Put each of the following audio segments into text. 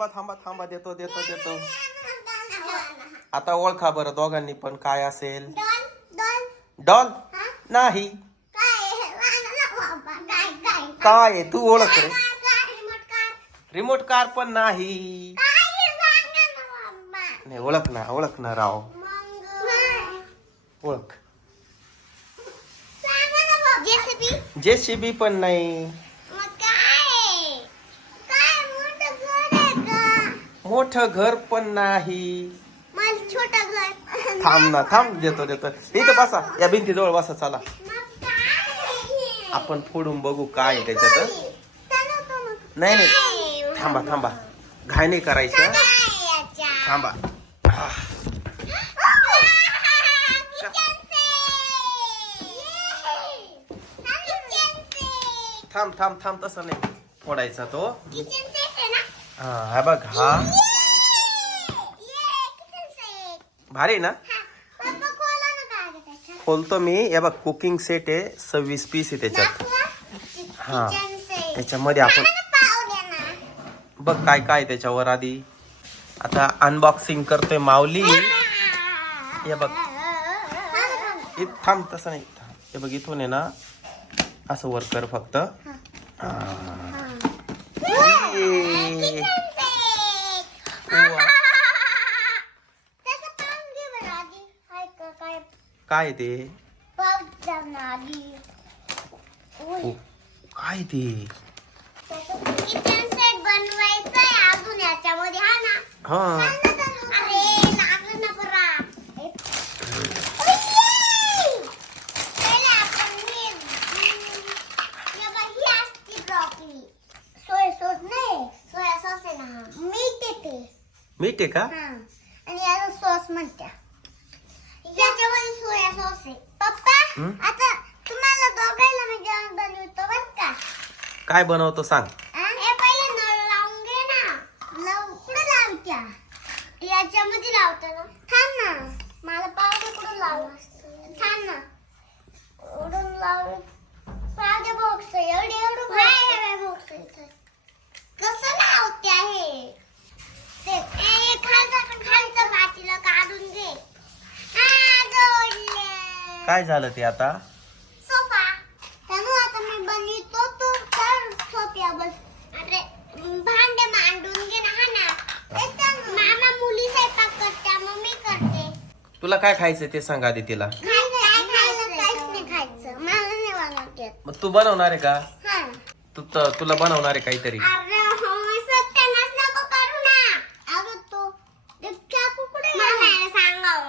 थांबा थांबा थांबा देतो देतो देतो. आता ओळखा बरं दोघांनी पण काय असेल. डॉल? नाही. काय काय काय काय? आहे? तू ओळख रे. रिमोट कार रिमोट कार पण नाही. नाही ओळख ना ओळख. ना राव ओळख जेसीबी पण नाही मग काय काय मोठं घर आहे का मोठं घर पण नाही. मला छोटं घर. थांब ना थांब देतो देतो. इथं बसा या भिंतीजवळ बसा चला. आपण फोडून बघू काय आहे त्याच्यात. नाही नाही? थांबा थांबा. घाय नाही करायचं? थांबा. थांब थांब थांब तसं नाही. फोडायचा तो. हा हा बघ हा. भारी ना? खोलतो मी. हे बघ कुकिंग सेट आहे सव्वीस पीस आहे त्याच्यात. हा. त्याच्यामध्ये आपण बघ काय काय त्याच्यावर आधी. आता अनबॉक्सिंग करतोय माऊली. हे. बघ. थांब तसं नाही. थांब. हे बघ इथून आहे ना असं वर कर फक्त हा. ये. वा. काय? ते? ओ, काय ते? अजून याच्यामध्ये हा ना? हा. अरे लागलं ना बरा. हे हे ही सोया सॉस नाही सोया सॉस आहे ना मीठ येते. मीठ आहे का? हा आणि याला सॉस म्हणत्या याच्यामध्ये सोया सॉस आहे पप्पा हं? आता तुम्हाला दोघायला मी जेवण बनवतो बर का. काय बनवतो सांग आ? हे पहिले नळ लावून घे ना लाव कुठं लावत्या याच्यामध्ये लावतो ना थांब ना मला पावडे कुठं लावलं थांब ना उडून लावलं पावडे बॉक्स एवढे एवढं बाहेर बॉक्स इथं कसं लावते आहे ते ए, खालचं खालचं पातीला काढून घे हा जोडले काय झालं ते आता? सोफा. त्यामुळे आता मी बनवितो तू तर सोफ्या बस. अरे भांडे मांडून घे ना हा ना. मामा मुली स्वयंपाक करते मग मी करते. तुला काय खायचं ते सांग आधी तिला. काय खायचं? काहीच नाही खायचं. मला नाही बनवत येत. मग तू बनवणार आहे का? हा. तू त- तुला बनवणार आहे काहीतरी. अरे हो सत्यानाश नको करू ना. अगं तो ते चाकू कुठे मला सांगाव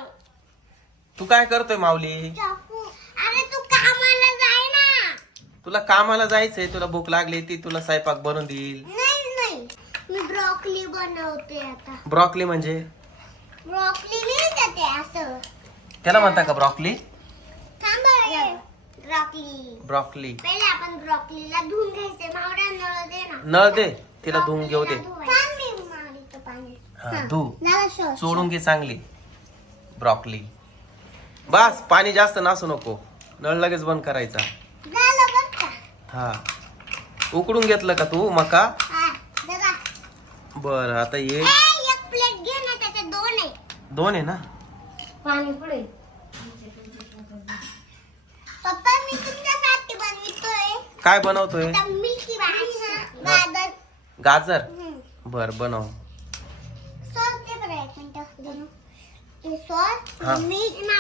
तू काय करतोय माऊली? चाकू अरे तू कामाला जाय ना तुला कामाला जायचंय तुला भूक लागली ती तुला स्वयंपाक बनवून देईल. नाही नाही. मी ब्रॉकली बनवते आता. ब्रॉकली म्हणजे? ब्रॉकली ते असं? त्याला म्हणता का ब्रॉकली? ब्रॉकली. ब्रॉकली. पहिले आपण ब्रॉकलीला धुवून घ्यायचे नळ दे ना. नळ दे. तिला धुवून घेऊ दे. हा धू. चोळून घे चांगली. ब्रॉकली. बस पाणी जास्त नासू नको. नळ लगेच बंद करायचा. हा. उकडून घेतलं का तू मका? हा बर आता ये. प्लेट घे ना त्याचे दोन आहे. दोन आहे ना? पाणी पुढे. पप्पा मी तुमच्यासाठी बनवितोय. काय बनवतोय? आता मिल्की बाहेर गाजर. गाजर? हम्म. बर बनव. सॉस दे बरं एक मिनिट. हे हा. सॉस मीठ ना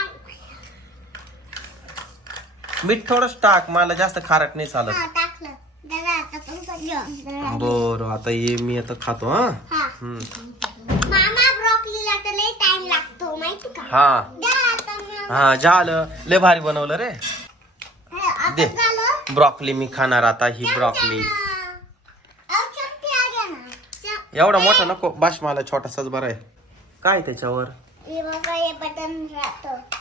मीठ थोडंच टाक मला जास्त खारट नाही चालत. हा टाकलं. जरा आता पण बर आता ये मी आता खातो हा. हा. हम्म. मामा ब्रॉकलीला तर लय टाइम लागतो माहिती का? हा. द्या आता मी- हा झालं लय भारी बनवलं रे. हे, दे. झालं. ब्रॉकली मी खाणार आता ही ब्रॉकली. अहो, चमचे आ गया ना. चम- एवढा मोठा नको बाश मला छोटासाच बरा आहे. काय त्याच्यावर? हे बघा हे बटन राहतं.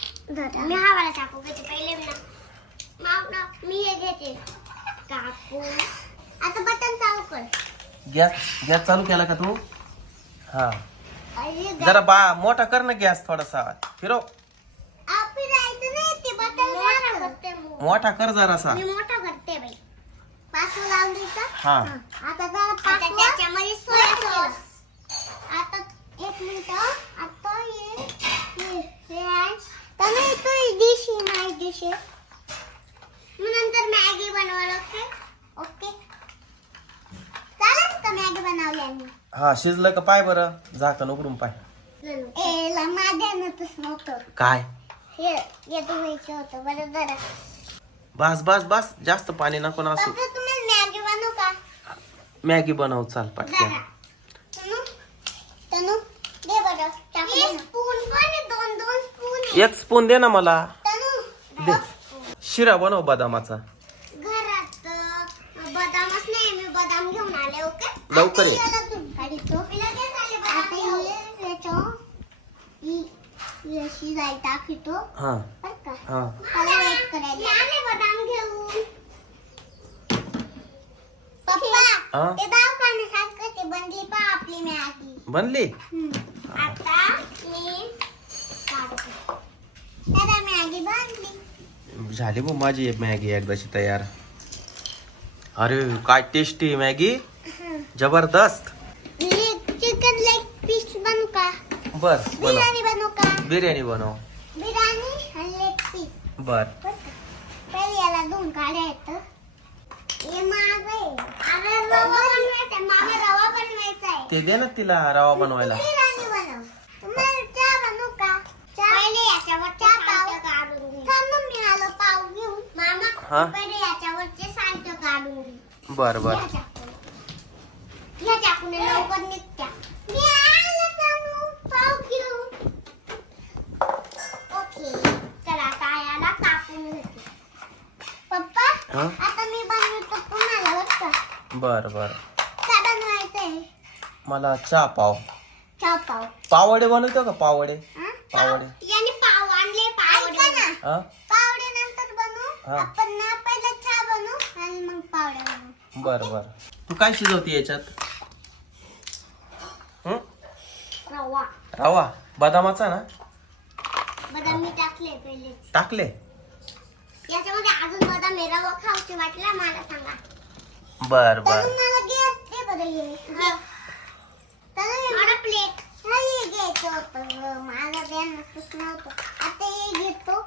मी हा वाला चाकू घेते पहिले मी ना मी हे घेते. काकू. आता बटन चालू कर. गॅस गॅस चालू केला का तू? हा. अरे जरा बा मोठा कर ना गॅस थोडासा. जायचं नाही ते बटन मोठा करते. मोठा कर जरासा. मी मोठा करते बाई. पाचवा लावून द्यायचा हा. आता जरा पाचवा. त्याच्यामध्ये सोया सॉस आता एक मिनिट आता ये हे हे आहे. नाही तो डिश आहे माझी डिश आहे. मग नंतर मॅगी बनवायला ओके ओके चालेल का मॅगी बनवल्याने हा शिजलं का पाय बरं? झाकण उघडून पाय. ए ला माझ्यानंच नव्हतं. काय? हे धुवायचं होतं. बरं जरा बस बस बस. जास्त पाणी नको ना असू. पप्पा तुम्हाला मॅगी बनवू का? मॅगी बनव चाल पटकन जरा तनू तनू दे बरं टाकून स्पून पण आहे, दोन दोन स्पून आहे. एक स्पून दे ना मला. तनू दे. शिरा बनव बदामाचा. घरात बदामच नाही मी बदाम घेऊन आले ओके? लवकर ये. हे. ही- ही? हा हा हा? बनली पा आपली मॅगी. बनली? आता मी काढते दादा मॅगी बनली झाली बघ माझी मॅगी एकदाची तयार. अरे काय टेस्टी मॅगी? जबरदस्त. चिकन लेग पीस बनवू का बर बिर्याणी बनवू. का बिर्याणी बनव. बिर्याणी आणि लेग पीस बर. पहिले याला काढायचं हे माझं आहे आता रवा बनवायचा. मामा रवा बनवायचा आहे ते दे ना तिला रवा बनवायला बिर्याणी बनव तुम्हाला चहा बनवू का पहिले याच्यावर चहा पाव काढून घे थांब ना, मी आलो पाव घेऊन मामा हा? पहिले याच्यावरचे साल्ट काढून घे बर बर घ्या चाकू. घ्या चाकूने लवकर निघत्या मी आलो तनू, पाव घेऊन ओके चला आता याला कापून घेते पप्पा हा? आता बरं बर. बर बनवायचंय? मला चहा पाव. पावडे बनवतो का पावडे? पावडे. याने पाव आणले पावडे पावडे नंतर बनवू. आपण ना पहिला चहा बनवू आणि मग पावडे बनवू बर बर. तू काय शिजवते याच्यात? हं? रवा. रवा. बदामाचा ना? बदाम मी टाकले पहिले टाकले? याच्यामध्ये अजून बदाम आहे. रवा खाऊची वाटला मला सांगा. बर बर. मला गॅस दे बरं हे. मला प्लेट हे घ्यायचं होतं. ग. मला ध्यानातच नव्हतं. आता हे घेतो.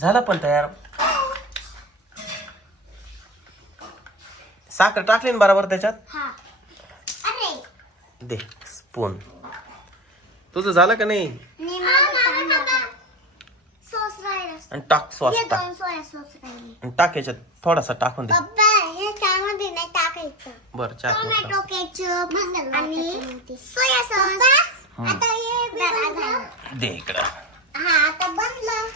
झालं पण तयार? साखर टाकली ना बरोबर त्याच्यात? हा. अरे. दे स्पून तुझं झालं का नाही? सॉस राहिला. आणि टाक सॉस हे टाक. दोन सोया सॉस राहिले. आणि टाक याच्यात थोडासा टाकून दे. पप्पा हे नाही टाकायचं. बर टोमॅटो केचप आणि सोया सॉस आता हे बी बनलं. दे इकडं. हा आता बनलं.